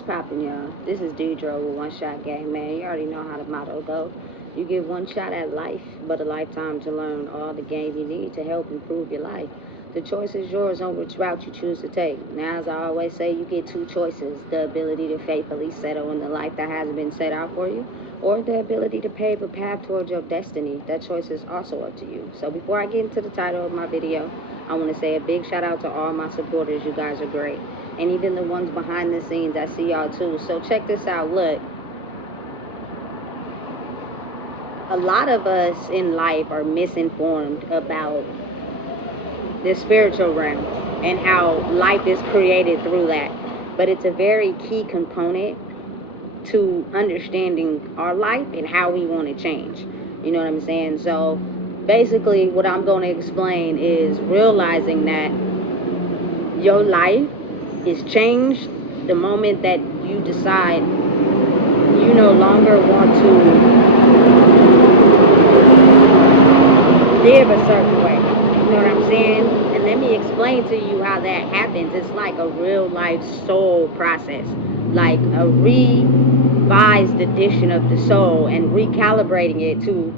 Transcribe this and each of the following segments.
What's poppin', y'all? This is Deidre with One Shot Game, man. You already know how the motto go. You get one shot at life, but a lifetime to learn all the game you need to help improve your life. The choice is yours on which route you choose to take. Now, as I always say, you get two choices: the ability to faithfully settle in the life that hasn't been set out for you, or the ability to pave a path towards your destiny. That choice is also up to you. So before I get into the title of my video, I want to say a big shout out to all my supporters. You guys are great. And even the ones behind the scenes, I see y'all too. So check this out. Look, a lot of us in life are misinformed about the spiritual realm and how life is created through that. But it's a very key component to understanding our life and how we want to change. You know what I'm saying? So basically what I'm going to explain is realizing that your life is changed the moment that you decide you no longer want to live a certain way. You know what I'm saying? And let me explain to you how that happens. It's like a real life soul process, like a revised edition of the soul and recalibrating it to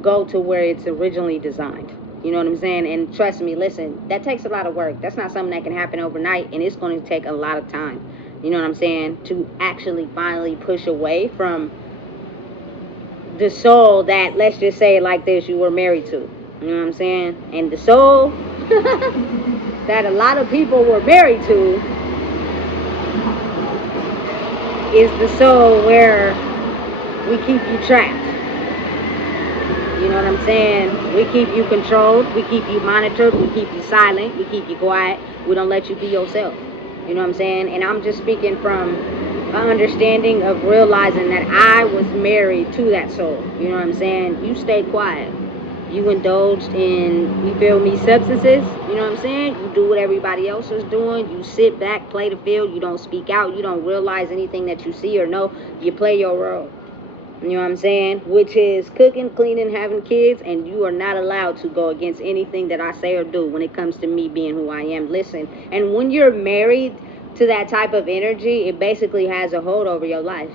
go to where it's originally designed. You know what I'm saying? And trust me, listen, that takes a lot of work. That's not something that can happen overnight, and it's going to take a lot of time. You know what I'm saying? To actually finally push away from the soul that, let's just say it like this, you were married to. You know what I'm saying? And the soul that a lot of people were married to is the soul where we keep you trapped. You know what I'm saying? We keep you controlled, we keep you monitored, we keep you silent, we keep you quiet, we don't let you be yourself. You know what I'm saying? And I'm just speaking from an understanding of realizing that I was married to that soul. You know what I'm saying? You stay quiet. You indulged in, you feel me, substances. You know what I'm saying? You do what everybody else is doing. You sit back, play the field. You don't speak out. You don't realize anything that you see or know. You play your role. You know what I'm saying? Which is cooking, cleaning, having kids, and you are not allowed to go against anything that I say or do when it comes to me being who I am. Listen, and when you're married to that type of energy, it basically has a hold over your life.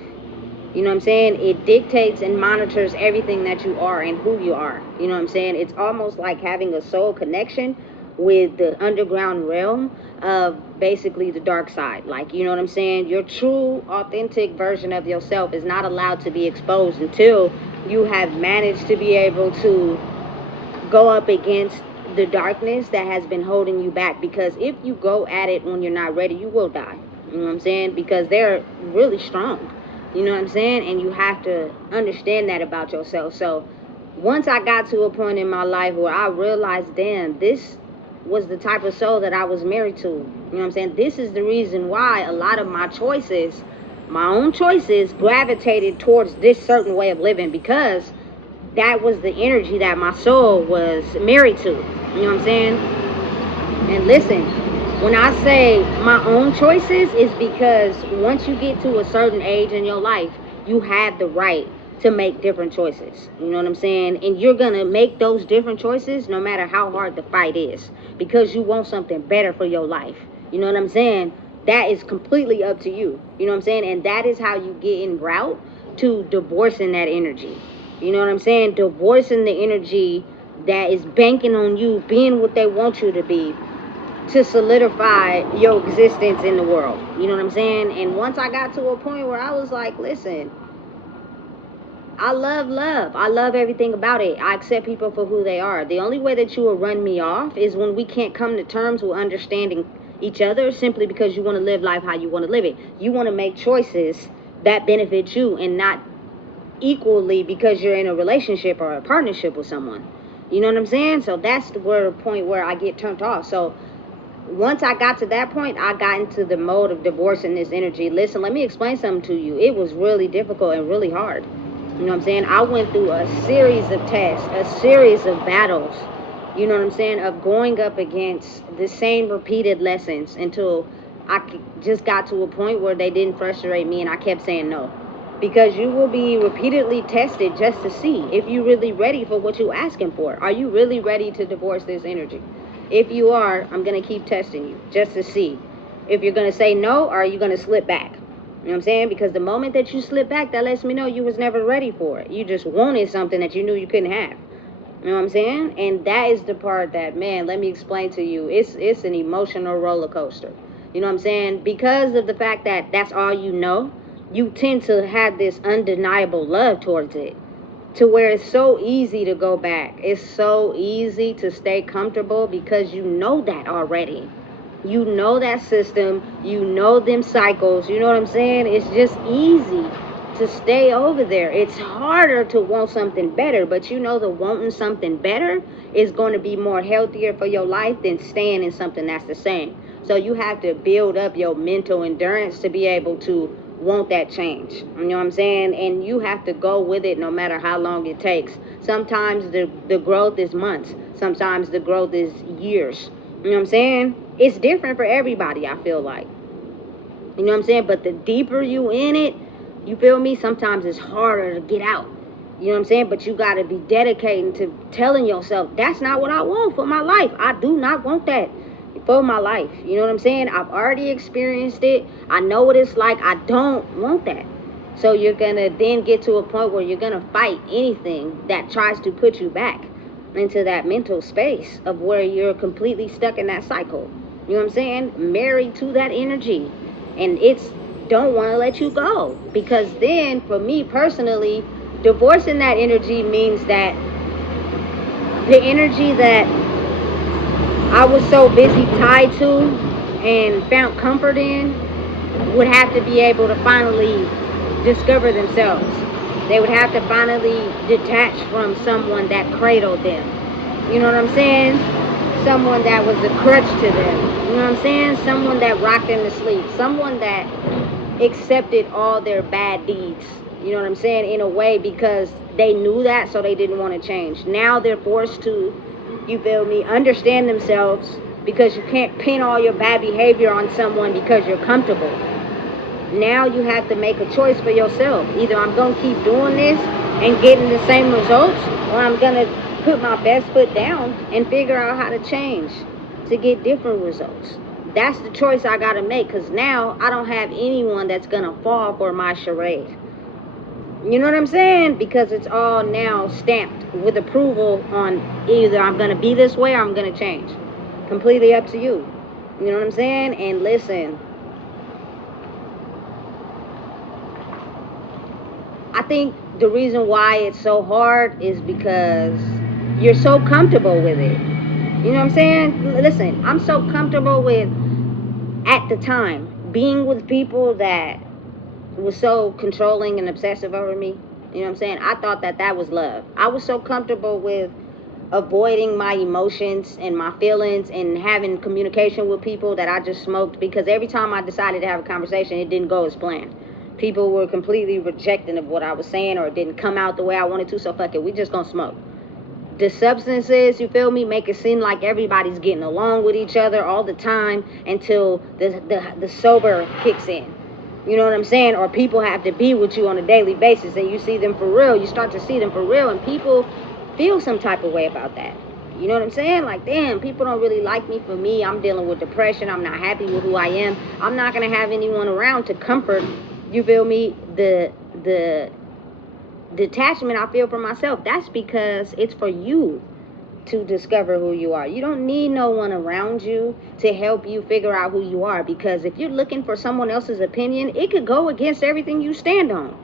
You know what I'm saying? It dictates and monitors everything that you are and who you are. You know what I'm saying? It's almost like having a soul connection with the underground realm of basically the dark side. Like, you know what I'm saying? Your true, authentic version of yourself is not allowed to be exposed until you have managed to be able to go up against the darkness that has been holding you back. Because if you go at it when you're not ready, you will die. You know what I'm saying? Because they're really strong. You know what I'm saying? And you have to understand that about yourself. So once I got to a point in my life where I realized, damn, this was the type of soul that I was married to. You know what I'm saying? This is the reason why a lot of my choices, my own choices, gravitated towards this certain way of living, because that was the energy that my soul was married to. You know what I'm saying? And listen, when I say my own choices, is because once you get to a certain age in your life, you have the right to make different choices. You know what I'm saying? And you're going to make those different choices no matter how hard the fight is, because you want something better for your life. You know what I'm saying? That is completely up to you. You know what I'm saying? And that is how you get en route to divorcing that energy. You know what I'm saying? Divorcing the energy that is banking on you being what they want you to be, to solidify your existence in the world. You know what I'm saying? And once I got to a point where I was like, listen, I love love. I love everything about it. I accept people for who they are. The only way that you will run me off is when we can't come to terms with understanding each other, simply because you want to live life how you want to live it. You want to make choices that benefit you, and not equally because you're in a relationship or a partnership with someone. You know what I'm saying? So that's the point where I get turned off. So once I got to that point, I got into the mode of divorcing this energy. Listen, let me explain something to you. It was really difficult and really hard. You know what I'm saying? I went through a series of tests, a series of battles, you know what I'm saying, of going up against the same repeated lessons until I just got to a point where they didn't frustrate me, and I kept saying no. Because you will be repeatedly tested just to see if you're really ready for what you're asking for. Are you really ready to divorce this energy? If you are, I'm going to keep testing you just to see if you're going to say no, or are you going to slip back. You know what I'm saying? Because the moment that you slip back, that lets me know you was never ready for it. You just wanted something that you knew you couldn't have. You know what I'm saying? And that is the part that, man, let me explain to you. It's an emotional roller coaster. You know what I'm saying? Because of the fact that that's all you know, you tend to have this undeniable love towards it, to where it's so easy to go back. It's so easy to stay comfortable because you know that already. You know that system. You know them cycles. You know what I'm saying? It's just easy to stay over there. It's harder to want something better, but you know the wanting something better is going to be more healthier for your life than staying in something that's the same. So you have to build up your mental endurance to be able to want that change. You know what I'm saying? And you have to go with it no matter how long it takes. Sometimes the growth is months. Sometimes the growth is years. You know what I'm saying? It's different for everybody, I feel like. You know what I'm saying? But the deeper you in it, you feel me? Sometimes it's harder to get out. You know what I'm saying? But you got to be dedicating to telling yourself, that's not what I want for my life. I do not want that for my life. You know what I'm saying? I've already experienced it. I know what it's like. I don't want that. So you're going to then get to a point where you're going to fight anything that tries to put you back into that mental space of where you're completely stuck in that cycle. You know what I'm saying? Married to that energy. And it's don't want to let you go. Because then, for me personally, divorcing that energy means that the energy that I was so busy tied to and found comfort in would have to be able to finally discover themselves. They would have to finally detach from someone that cradled them. You know what I'm saying? Someone that was a crutch to them. You know what I'm saying? Someone that rocked them to sleep. Someone that accepted all their bad deeds. You know what I'm saying? In a way, because they knew that, so they didn't want to change. Now they're forced to, you feel me, understand themselves, because you can't pin all your bad behavior on someone because you're comfortable. Now you have to make a choice for yourself. Either I'm going to keep doing this and getting the same results, or I'm going to put my best foot down and figure out how to change to get different results. That's the choice I got to make, because now I don't have anyone that's going to fall for my charade. You know what I'm saying? Because it's all now stamped with approval on either I'm going to be this way or I'm going to change. Completely up to you. You know what I'm saying? And listen, I think the reason why it's so hard is because you're so comfortable with it. You know what I'm saying? Listen, I'm so comfortable with, at the time, being with people that was so controlling and obsessive over me. You know what I'm saying? I thought that that was love. I was so comfortable with avoiding my emotions and my feelings and having communication with people that I just smoked, because every time I decided to have a conversation, it didn't go as planned. People were completely rejecting of what I was saying, or it didn't come out the way I wanted to, so fuck it, we just gonna smoke. The substances, you feel me, make it seem like everybody's getting along with each other all the time until the sober kicks in. You know what I'm saying? Or people have to be with you on a daily basis and you see them for real. You start to see them for real, and people feel some type of way about that. You know what I'm saying? Like, damn, people don't really like me for me. I'm dealing with depression. I'm not happy with who I am. I'm not going to have anyone around to comfort, you feel me, the detachment I feel for myself. That's because it's for you to discover who you are. You don't need no one around you to help you figure out who you are, because if you're looking for someone else's opinion, it could go against everything you stand on.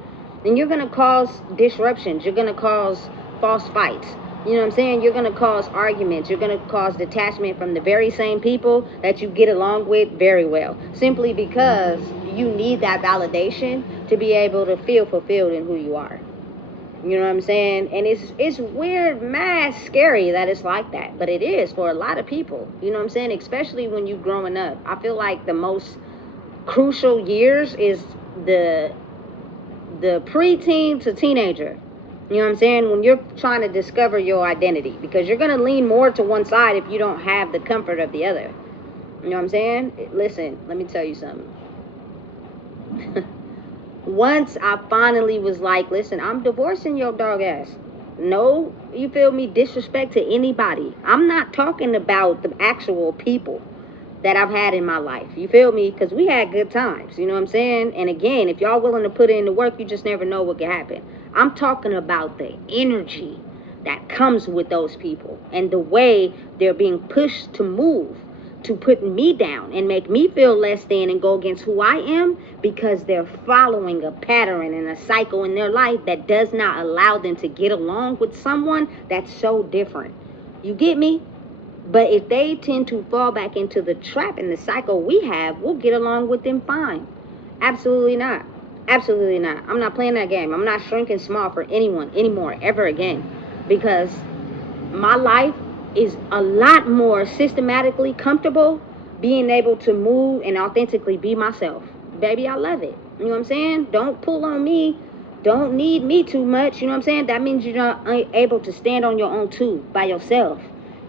And you're going to cause disruptions. You're going to cause false fights. You know what I'm saying? You're going to cause arguments. You're going to cause detachment from the very same people that you get along with very well. Simply because you need that validation to be able to feel fulfilled in who you are. You know what I'm saying? And it's weird, mad, scary that it's like that. But it is for a lot of people. You know what I'm saying? Especially when you're growing up. I feel like the most crucial years is the preteen to teenager. You know what I'm saying? When you're trying to discover your identity. Because you're going to lean more to one side if you don't have the comfort of the other. You know what I'm saying? Listen, let me tell you something. Once I finally was like, listen, I'm divorcing your dog ass. No, you feel me, disrespect to anybody. I'm not talking about the actual people. that I've had in my life. You feel me? Because we had good times. You know what I'm saying? And again, if y'all willing to put in the work, you just never know what can happen. I'm talking about the energy that comes with those people and the way they're being pushed to move, to put me down and make me feel less than and go against who I am, because they're following a pattern and a cycle in their life that does not allow them to get along with someone that's so different. You get me? But if they tend to fall back into the trap and the cycle we have, we'll get along with them fine. Absolutely not. Absolutely not. I'm not playing that game. I'm not shrinking small for anyone anymore, ever again. Because my life is a lot more systematically comfortable being able to move and authentically be myself. Baby, I love it. You know what I'm saying? Don't pull on me. Don't need me too much. You know what I'm saying? That means you're not able to stand on your own too, by yourself.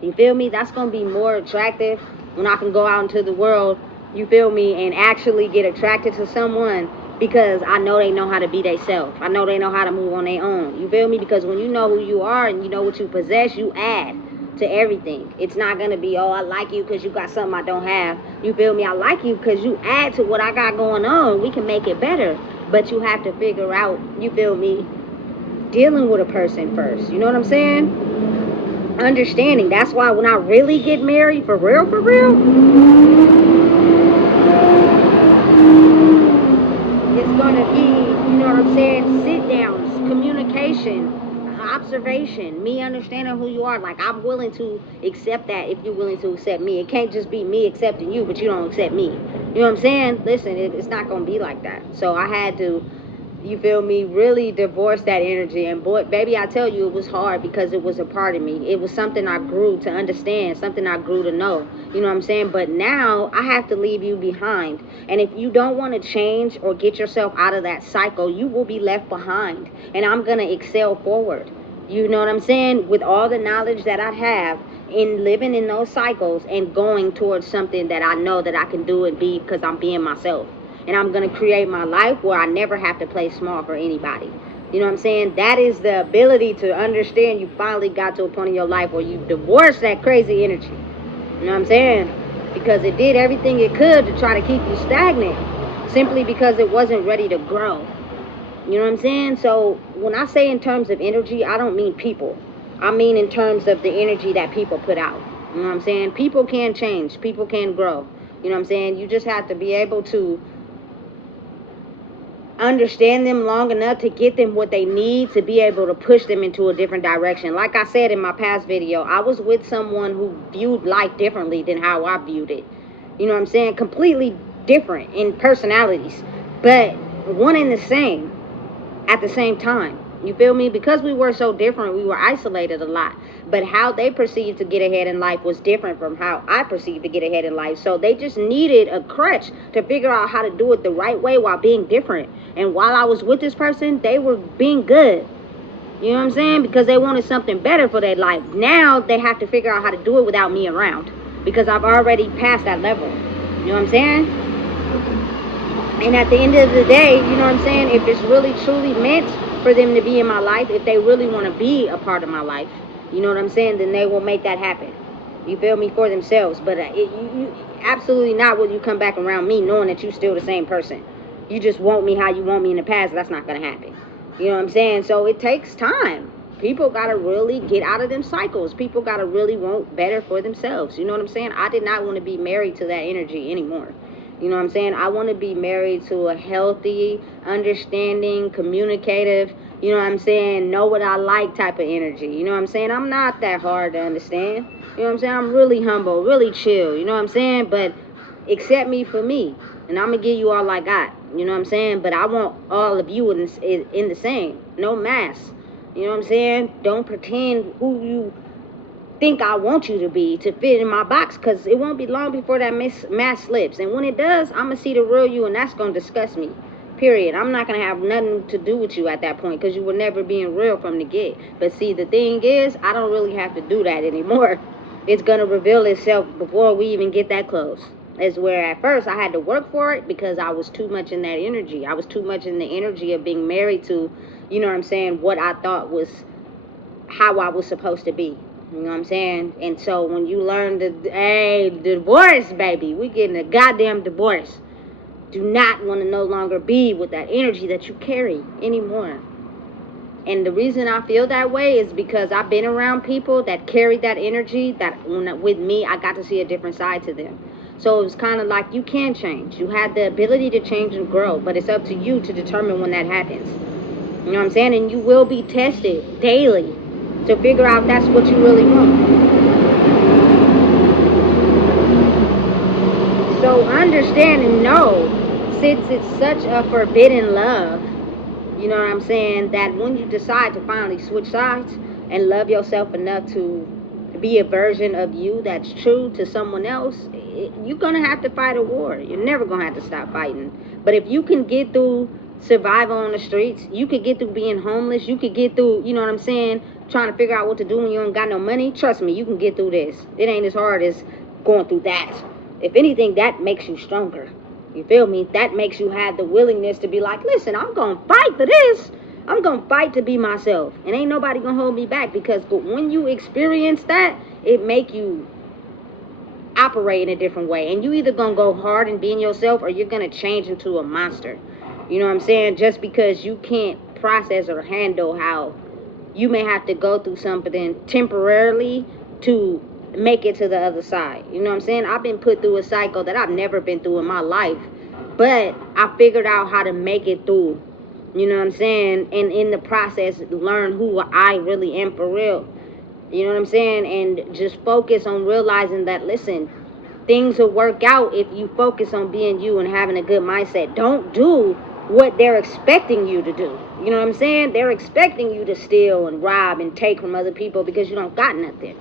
You feel me? That's going to be more attractive when I can go out into the world, you feel me, and actually get attracted to someone because I know they know how to be themselves. I know they know how to move on their own. You feel me? Because when you know who you are and you know what you possess, you add to everything. It's not going to be, oh, I like you because you got something I don't have. You feel me? I like you because you add to what I got going on. We can make it better. But you have to figure out, you feel me, dealing with a person first. You know what I'm saying? Understanding. That's why when I really get married, for real, it's gonna be, you know what I'm saying, sit downs, communication, observation, me understanding who you are. Like, I'm willing to accept that if you're willing to accept me. It can't just be me accepting you, but you don't accept me. You know what I'm saying? Listen, it's not gonna be like that. So I had to, you feel me, really divorce that energy. And boy, baby, I tell you, it was hard because it was a part of me. It was something I grew to understand, something I grew to know. You know what I'm saying? But now I have to leave you behind. And if you don't want to change or get yourself out of that cycle, you will be left behind. And I'm going to excel forward. You know what I'm saying? With all the knowledge that I have in living in those cycles and going towards something that I know that I can do and be because I'm being myself. And I'm going to create my life where I never have to play small for anybody. You know what I'm saying? That is the ability to understand you finally got to a point in your life where you divorced that crazy energy. You know what I'm saying? Because it did everything it could to try to keep you stagnant simply because it wasn't ready to grow. You know what I'm saying? So when I say in terms of energy, I don't mean people. I mean in terms of the energy that people put out. You know what I'm saying? People can change. People can grow. You know what I'm saying? You just have to be able to understand them long enough to get them what they need to be able to push them into a different direction. Like I said in my past video, I was with someone who viewed life differently than how I viewed it. You know what I'm saying? Completely different in personalities, but one and the same at the same time. You feel me? Because we were so different, we were isolated a lot. But how they perceived to get ahead in life was different from how I perceived to get ahead in life. So they just needed a crutch to figure out how to do it the right way while being different. And while I was with this person, they were being good. You know what I'm saying? Because they wanted something better for their life. Now they have to figure out how to do it without me around. Because I've already passed that level. You know what I'm saying? And at the end of the day, you know what I'm saying? If it's really truly meant for them to be in my life, if they really want to be a part of my life, you know what I'm saying, then they will make that happen. You feel me? For themselves. But you absolutely not will you come back around me knowing that you're still the same person. You just want me how you want me in the past. That's not going to happen. You know what I'm saying? So it takes time. People got to really get out of them cycles. People got to really want better for themselves. You know what I'm saying? I did not want to be married to that energy anymore. You know what I'm saying? I want to be married to a healthy, understanding, communicative, you know what I'm saying, know what I like type of energy. You know what I'm saying? I'm not that hard to understand. You know what I'm saying? I'm really humble, really chill. You know what I'm saying? But accept me for me. And I'm going to give you all I got. You know what I'm saying? But I want all of you in the same. No mask. You know what I'm saying? Don't pretend who you think I want you to be to fit in my box, because it won't be long before that mask slips. And when it does, I'm going to see the real you, and that's going to disgust me. Period. I'm not going to have nothing to do with you at that point, because you were never being real from the get. But see, the thing is, I don't really have to do that anymore. It's going to reveal itself before we even get that close. Is where at first I had to work for it because I was too much in that energy. I was too much in the energy of being married to, you know what I'm saying, what I thought was how I was supposed to be. You know what I'm saying? And so when you learn hey, divorce, baby, we getting a goddamn divorce. Do not want to no longer be with that energy that you carry anymore. And the reason I feel that way is because I've been around people that carried that energy, that with me, I got to see a different side to them. So it's kind of like you can change. You have the ability to change and grow, but it's up to you to determine when that happens. You know what I'm saying? And you will be tested daily to figure out that's what you really want. So understand and know, since it's such a forbidden love, you know what I'm saying, that when you decide to finally switch sides and love yourself enough to be a version of you that's true to someone else, you're going to have to fight a war. You're never going to have to stop fighting. But if you can get through survival on the streets, you could get through being homeless, you could get through, you know what I'm saying, trying to figure out what to do when you don't got no money, trust me, you can get through this. It ain't as hard as going through that. If anything, that makes you stronger. You feel me? That makes you have the willingness to be like, listen, I'm going to fight for this. I'm going to fight to be myself. And ain't nobody going to hold me back, because when you experience that, it make you operate in a different way. And you either going to go hard and being yourself, or you're going to change into a monster. You know what I'm saying? Just because you can't process or handle how you may have to go through something temporarily to make it to the other side. You know what I'm saying? I've been put through a cycle that I've never been through in my life, but I figured out how to make it through. You know what I'm saying? And in the process, learn who I really am for real. You know what I'm saying? And just focus on realizing that, listen, things will work out if you focus on being you and having a good mindset. Don't do what they're expecting you to do. You know what I'm saying? They're expecting you to steal and rob and take from other people because you don't got nothing.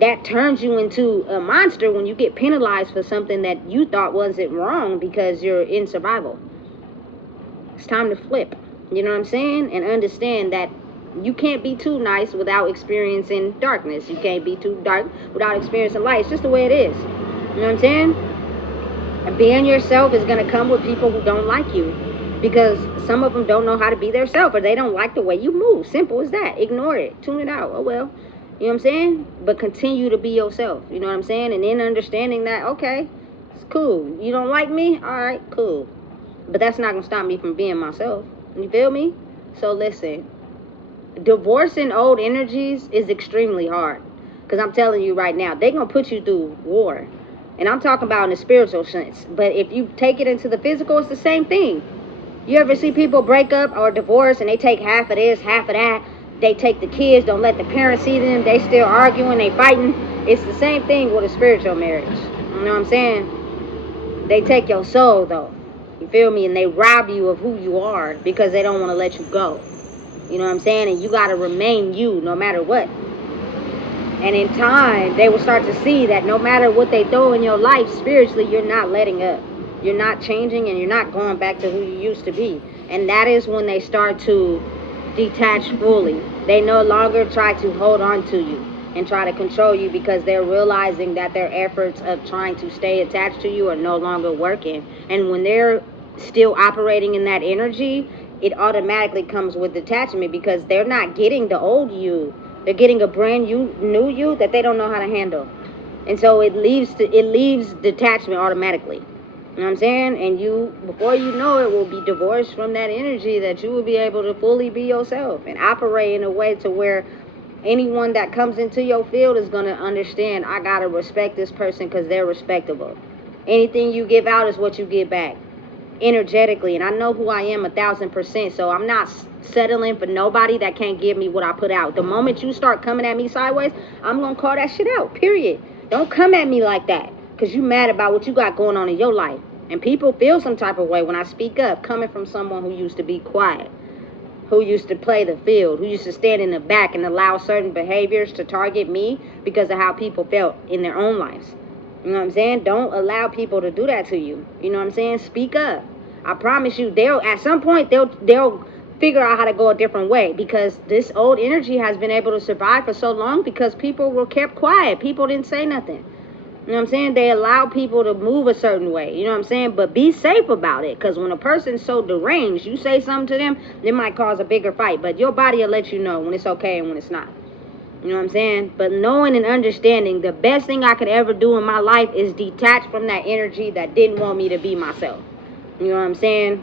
That turns you into a monster when you get penalized for something that you thought wasn't wrong because you're in survival. It's time to flip. You know what I'm saying? And understand that you can't be too nice without experiencing darkness. You can't be too dark without experiencing light. It's just the way it is. You know what I'm saying? And being yourself is going to come with people who don't like you, because some of them don't know how to be their self, or they don't like the way you move. Simple as that. Ignore it. Tune it out. Oh, well. You know what I'm saying? But continue to be yourself. You know what I'm saying? And then understanding that, okay, it's cool. You don't like me? All right, cool. But that's not going to stop me from being myself. You feel me? So listen, divorcing old energies is extremely hard. Because I'm telling you right now, they're going to put you through war. And I'm talking about in the spiritual sense. But if you take it into the physical, it's the same thing. You ever see people break up or divorce and they take half of this, half of that? They take the kids, don't let the parents see them. They still arguing, they fighting. It's the same thing with a spiritual marriage. You know what I'm saying? They take your soul, though. You feel me? And they rob you of who you are because they don't want to let you go. You know what I'm saying? And you got to remain you no matter what. And in time, they will start to see that no matter what they throw in your life, spiritually, you're not letting up. You're not changing, and you're not going back to who you used to be. And that is when they start to detach fully. They no longer try to hold on to you and try to control you, because they're realizing that their efforts of trying to stay attached to you are no longer working. And when they're still operating in that energy, it automatically comes with detachment, because they're not getting the old you. They're getting a brand new you that they don't know how to handle. And so it leaves detachment automatically. You know what I'm saying? And you, before you know it, will be divorced from that energy, that you will be able to fully be yourself and operate in a way to where anyone that comes into your field is going to understand, I got to respect this person because they're respectable. Anything you give out is what you get back energetically. And I know who I am 1,000%. So I'm not settling for nobody that can't give me what I put out. The moment you start coming at me sideways, I'm going to call that shit out, period. Don't come at me like that, because you mad about what you got going on in your life. And people feel some type of way when I speak up, coming from someone who used to be quiet, who used to play the field, who used to stand in the back and allow certain behaviors to target me because of how people felt in their own lives. You know what I'm saying? Don't allow people to do that to you. You know what I'm saying? Speak up. I promise you, at some point they'll figure out how to go a different way, because this old energy has been able to survive for so long because people were kept quiet. People didn't say nothing. You know what I'm saying? They allow people to move a certain way. You know what I'm saying? But be safe about it, because when a person's so deranged, you say something to them, it might cause a bigger fight. But your body will let you know when it's okay and when it's not. You know what I'm saying? But knowing and understanding, the best thing I could ever do in my life is detach from that energy that didn't want me to be myself. You know what I'm saying?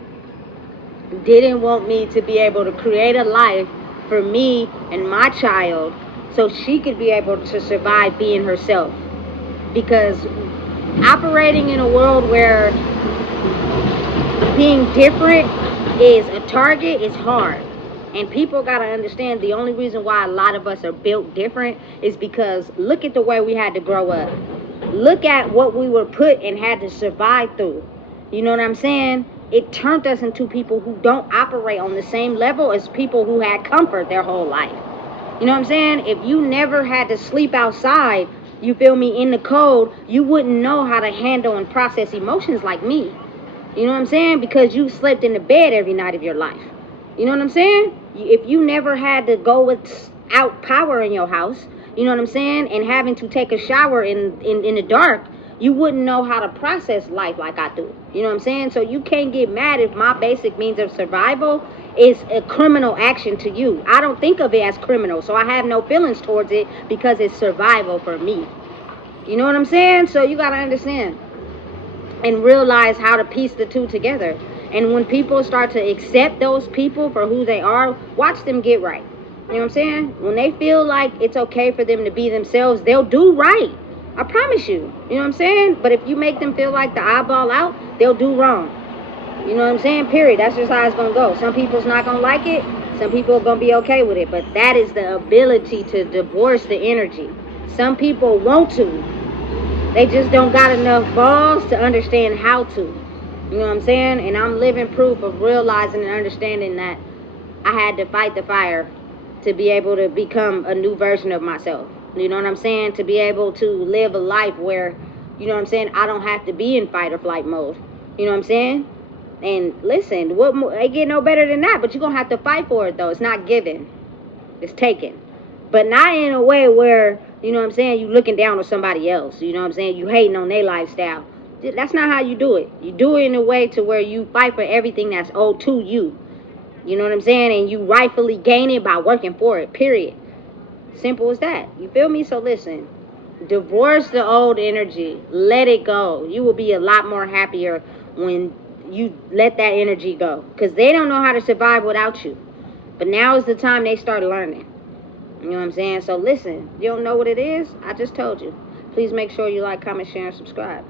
Didn't want me to be able to create a life for me and my child so she could be able to survive being herself. Because operating in a world where being different is a target is hard. And people got to understand the only reason why a lot of us are built different is because look at the way we had to grow up. Look at what we were put and had to survive through. You know what I'm saying? It turned us into people who don't operate on the same level as people who had comfort their whole life. You know what I'm saying? If you never had to sleep outside, you feel me, in the cold, you wouldn't know how to handle and process emotions like me. You know what I'm saying? Because you slept in the bed every night of your life. You know what I'm saying? If you never had to go without power in your house, you know what I'm saying, and having to take a shower in the dark, you wouldn't know how to process life like I do. You know what I'm saying? So you can't get mad if my basic means of survival is a criminal action to you. I don't think of it as criminal, so I have no feelings towards it because it's survival for me. You know what I'm saying? So you got to understand and realize how to piece the two together. And when people start to accept those people for who they are, watch them get right. You know what I'm saying? When they feel like it's okay for them to be themselves, they'll do right. I promise you. You know what I'm saying? But if you make them feel like the eyeball out, they'll do wrong. You know what I'm saying? Period. That's just how it's going to go. Some people's not going to like it. Some people are going to be okay with it. But that is the ability to divorce the energy. Some people want to. They just don't got enough balls to understand how to. You know what I'm saying? And I'm living proof of realizing and understanding that I had to fight the fire to be able to become a new version of myself. You know what I'm saying? To be able to live a life where, you know what I'm saying, I don't have to be in fight or flight mode. You know what I'm saying? And listen, what it get no better than that, but you're going to have to fight for it, though. It's not given. It's taken. But not in a way where, you know what I'm saying, you looking down on somebody else. You know what I'm saying? You hating on their lifestyle. That's not how you do it. You do it in a way to where you fight for everything that's owed to you. You know what I'm saying? And you rightfully gain it by working for it, period. Simple as that. You feel me? So listen, divorce the old energy. Let it go. You will be a lot more happier when you let that energy go. Because they don't know how to survive without you. But now is the time they start learning. You know what I'm saying? So listen, you don't know what it is? I just told you. Please make sure you like, comment, share, and subscribe.